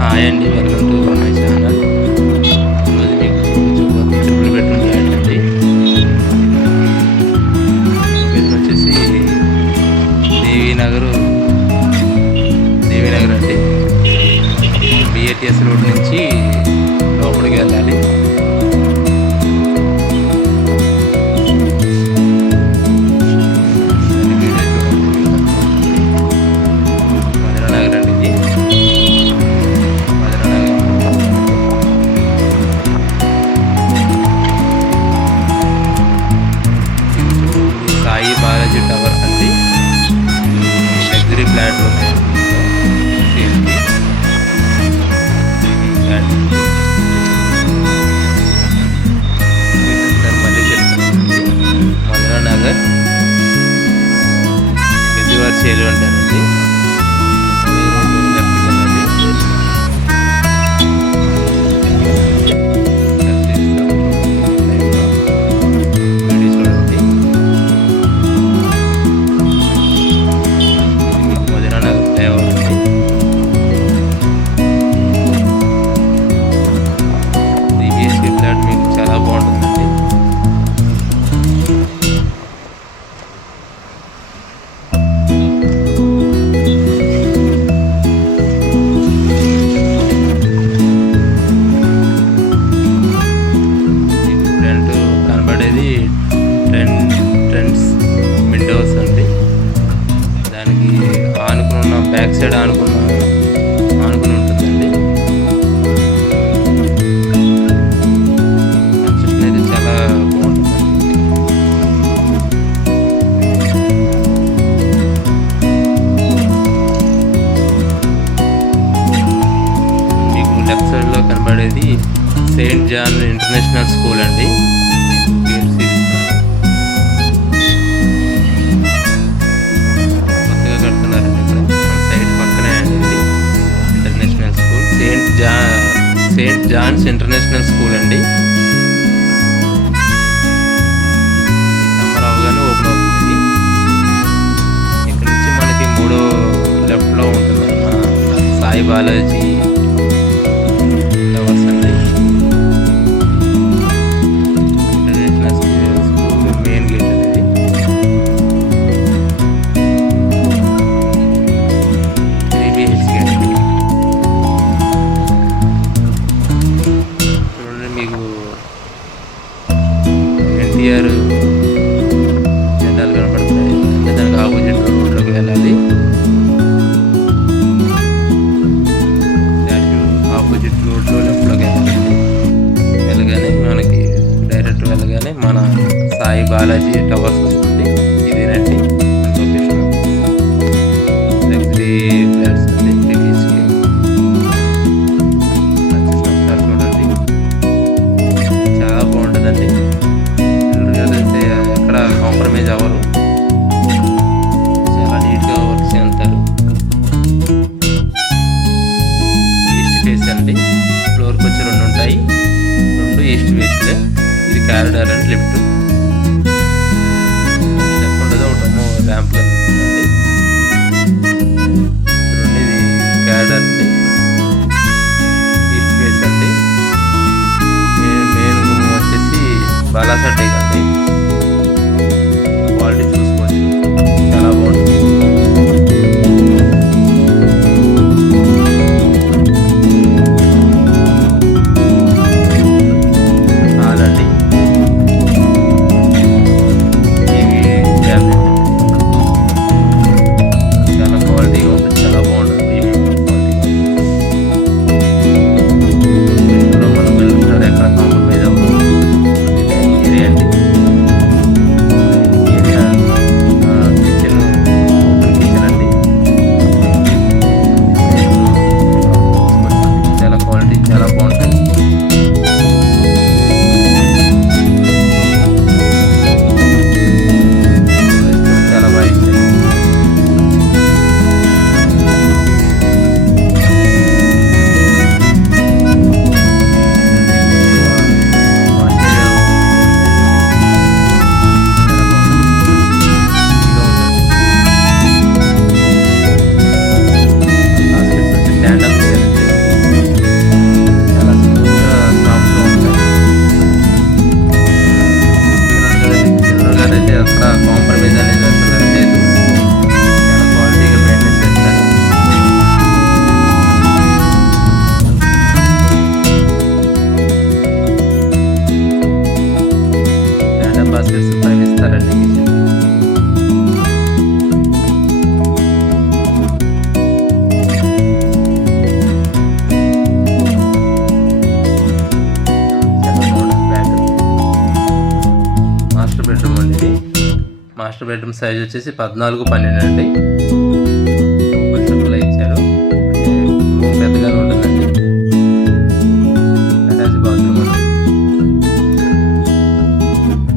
హాయ్ అండి, welcome to my channel. ఈరోజు మీకు చూపించబోతున్న ట్రిపుల్ బెడ్రూమ్ ఫ్లాట్ అండి. లొకేషన్ వచ్చేసి దేవీనగర్ అండి. బిఏటిఎస్ రోడ్ నుంచి లోపలికి వెళ్ళాలి. సాయి బాలాజీ టవర్స్ అండి. లగ్జరీ ఫ్లాట్లు ఉన్నాయి. మధురా నగర్ గెజివార్ చేలు అంటారండి. మీకు చాలా బాగుంటుందండి. ఫ్రంట్ కనబడేది ట్రెండ్స్ విండోస్ అండి. దానికి ఆనుకున్న బ్యాక్ సైడ్ ఆనుకుని ఉంటుందండి. చాలా బాగుంటుంది. మీకు లెఫ్ట్ సైడ్ లో కనబడేది సెయింట్ జాన్ ఇంటర్నేషనల్ స్కూల్ అండి. కొత్తగా కడుతున్నారండి. ఇక్కడ మన సైడ్ పక్కనే అండి ఇది international school. Saint John's international school అండి. ఓపెన్ అవుతుంది. ఇక్కడ నుంచి మనకి మూడో లెఫ్ట్ లో ఉంటుంది సాయి బాలాజీ టవర్స్ అండి. ఇంటర్నేషనల్ స్కూల్ మెయిన్ గేట్ అనేది. 3 BHK అండి. చూడండి, మీకు ఎన్టీఆర్ కనపడుతున్నాయి. దానికి ఆపోజిట్ రోడ్లోకి వెళ్ళాలి. ఆపోజిట్ రోడ్లో లెఫ్ట్లోకి వెళ్ళగానే మనకి డైరెక్ట్ వెళ్ళగానే మన సాయి బాలాజీ టవర్స్ వస్తుంది. ఇదేనండి లొకేషన్. లగ్జరీ ఫ్లాట్స్ అండి. 3 BHK. ఒకసారి చూడండి, చాలా బాగుంటుందండి. అయితే ఎక్కడ కాంప్రమైజ్ అవ్వరు. చాలా నీట్గా వర్క్ చేస్తారు. ఈస్ట్ ఫేస్ అండి. ఫ్లోర్కి వచ్చి 2 ఉంటాయి. 2 ఈస్ట్ ఫేస్లే. ఇది కారిడార్ అండి. లిఫ్ట్ స్టెప్ ఉండదు. ఒకటేమో ర్యాంప్ అండి. చూడండి, ఇది కారిడార్ అండి. ఈస్ట్ ఫేస్ అండి. మెయిన్ రూమ్ వచ్చేసి బాలాసడ్డే అండి. క్వాలిటీ చూసుకోవచ్చు, చాలా బాగుంటుంది. హాల్ అండి. మాస్టర్ బెడ్రూమ్ సైజ్ వచ్చేసి 14x12 అండి. సూపర్ ఇచ్చారు. అంటే రూమ్ పెద్దగానే ఉంటుందండి. అటాచ్ బాత్రూమ్ అండి.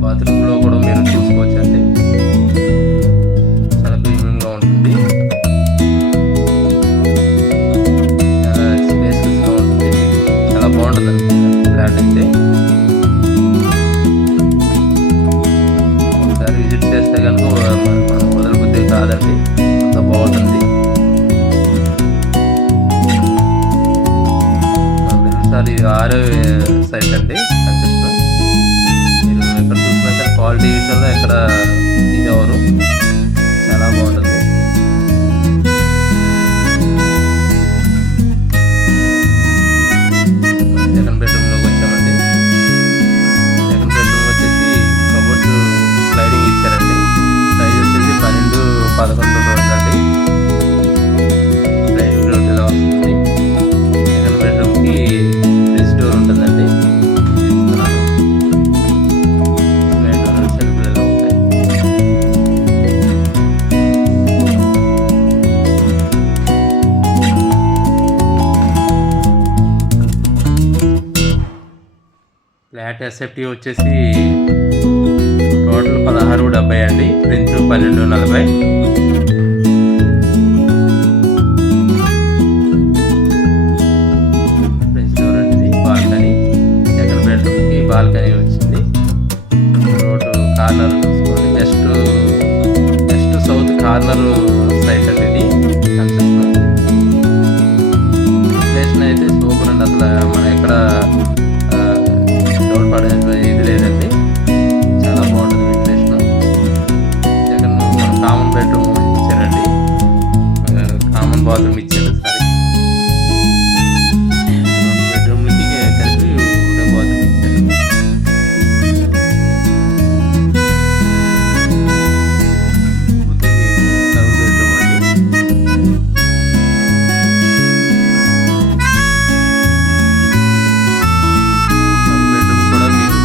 బాత్రూంలో కూడా మీరు చూసుకోవచ్చండి. చాలా ప్రీమియంగా ఉంటుంది. చాలా స్పేసెస్గా ఉంటుంది. చాలా బాగుంటుందండి ఫ్లాట్ అయితే. ఒకసారి విజిట్ చేస్తే కనుక మనం వదలబుద్ధి కాదండి, అంత బాగుంటుంది. ఇది 6వ సైట్ అండి కన్స్ట్రక్షన్. మీరు ఎక్కడ చూసినా కానీ క్వాలిటీ విషయంలో ఎక్కడ ఇది అవరు, చాలా బాగుంటుంది. సెకండ్ బెడ్రూమ్లోకి వచ్చామండి. సెకండ్ బెడ్రూమ్ వచ్చేసి కబోర్డ్స్ స్లైడింగ్ ఇచ్చారండి. సైజ్ వచ్చేసి 12x11 అండి. స్లైడింగ్ డోర్ ఇలా వస్తుంది. సెకండ్ బెడ్రూమ్కి ఫ్రిడ్జ్ డోర్ ఉంటుందండి. సెల్ఫ్లు ఇలా ఉంటాయి. ఫ్లాట్ ఎస్ఎఫ్టీ వచ్చేసి టోటల్ 1670 అండి. ప్రింట్ 1240. ఫ్రెంచ్ డోర్ అండి. బాల్కనీ, సెకండ్ బెడ్రూమ్కి బాల్కనీ వచ్చింది. రోడ్డు కార్నర్ చూసుకోండి. జస్ట్ సౌత్ కార్నర్ సైట్ అండి ఇది కన్స్ట్రక్షన్. ఇన్స్టలేషన్ అయితే సూపర్ అండి. అసలు మనం ఎక్కడ డౌట్ పడే ఇది లేదండి. చాలా బాగుంటుంది వెంటిలేషన్. సెకండ్ మనం కామన్ బెడ్రూమ్ ఇచ్చారండి. కామన్ బాత్రూమ్ ఇచ్చారు. సారీ, బెడ్రూమ్లకి కలిపి ఒకటే బాత్రూమ్ ఇచ్చారు. థర్డ్ బెడ్రూమ్ అండి. థర్డ్ బెడ్రూమ్ కూడా మీరు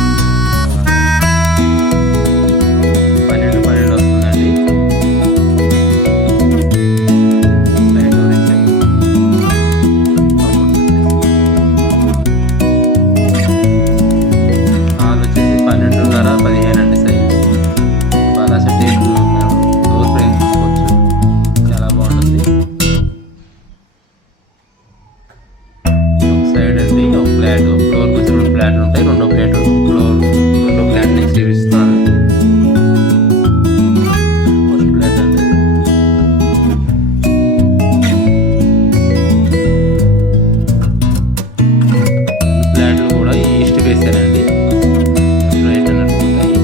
12x12 వస్తుందండి. స్లైడ్ డోర్ ఇచ్చారు. హాల్ వచ్చేసి 12.5x15 అండి సైజ్. బాలాస టేక్ డోర్ ఫ్రేమ్ చూసుకోవచ్చు. చాలా బాగుంటుంది. ఒక సైడ్ అండి ఒక ఫ్లాట్. ఫ్లోర్కి వచ్చి 2 ఫ్లాట్లు ఉంటాయి. రెండో ఫ్లాట్ నేను చూపిస్తున్నాను. ఫస్ట్ ఫ్లాట్ అండి. ఫ్లాట్లు కూడా ఈస్ట్ వేసారండి. రైట్ అన్నట్టు ఉంటాయి.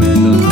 మెయిన్ డోర్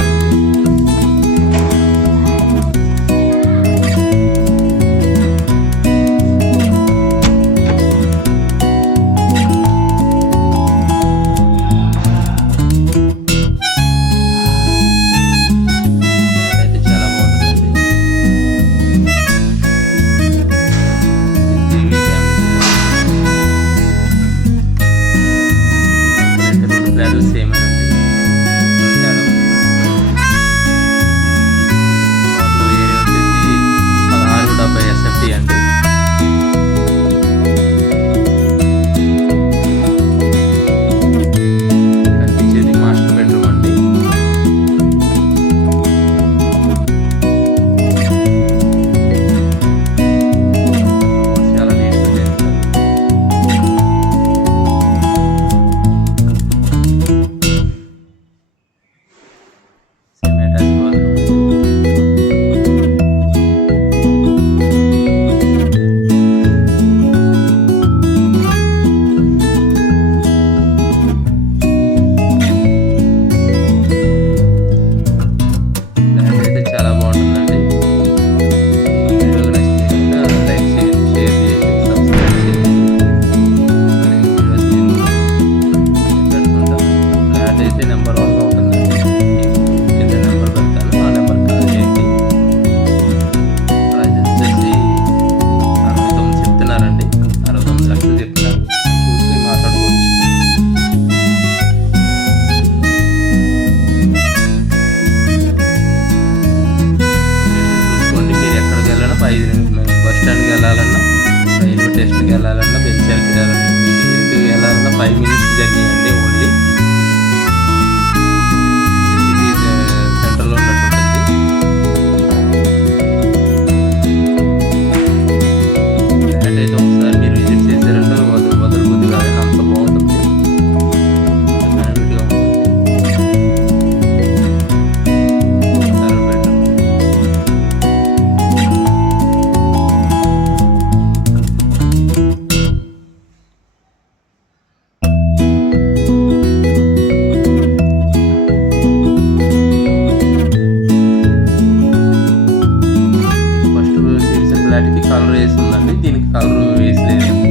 ఇలాంటికి కలర్ వేసి ఉందండి, దీనికి కలర్ వేసలేదండి.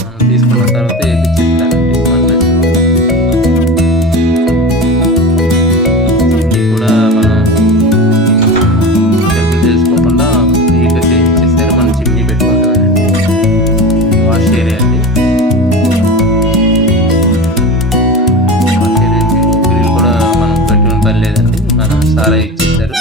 మనం తీసుకున్న తర్వాత ఎక్కిచ్చిస్తానండి. చిమ్నీ కూడా మనం చెప్పులు చేసుకోకుండా నీట్గా చేయించేసారు. మనం చిమ్నీ పెట్టుకుంటామండి. వాష్ ఏరియా అండి. వాష్ ఏరియా గ్రిల్ కూడా మనం పెట్టుకుని పని లేదండి, మనం సారా ఇచ్చేసారు.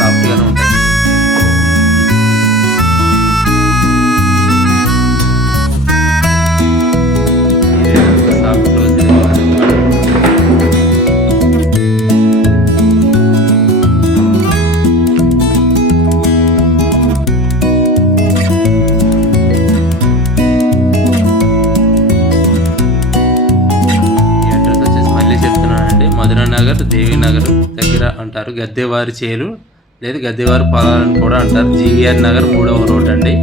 సాఫ్ట్గానే ఉంటాయి. సాఫ్ట్ క్లోజ్ మధురానగర్ దేవీనగర్ దగ్గర అంటారు. గద్దెవారి చేలు లేదా గద్దెవారి పొలాలని కూడా అంటారు. జీవీఆర్ నగర్ 3వ రోడ్ అండి.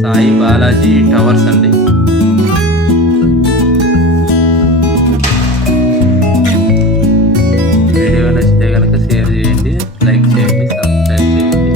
సాయి బాలాజీ టవర్స్ అండి. వీడియో నచ్చితే కనుక షేర్ చేయండి, లైక్ చేయండి, సబ్స్క్రైబ్ చేయండి.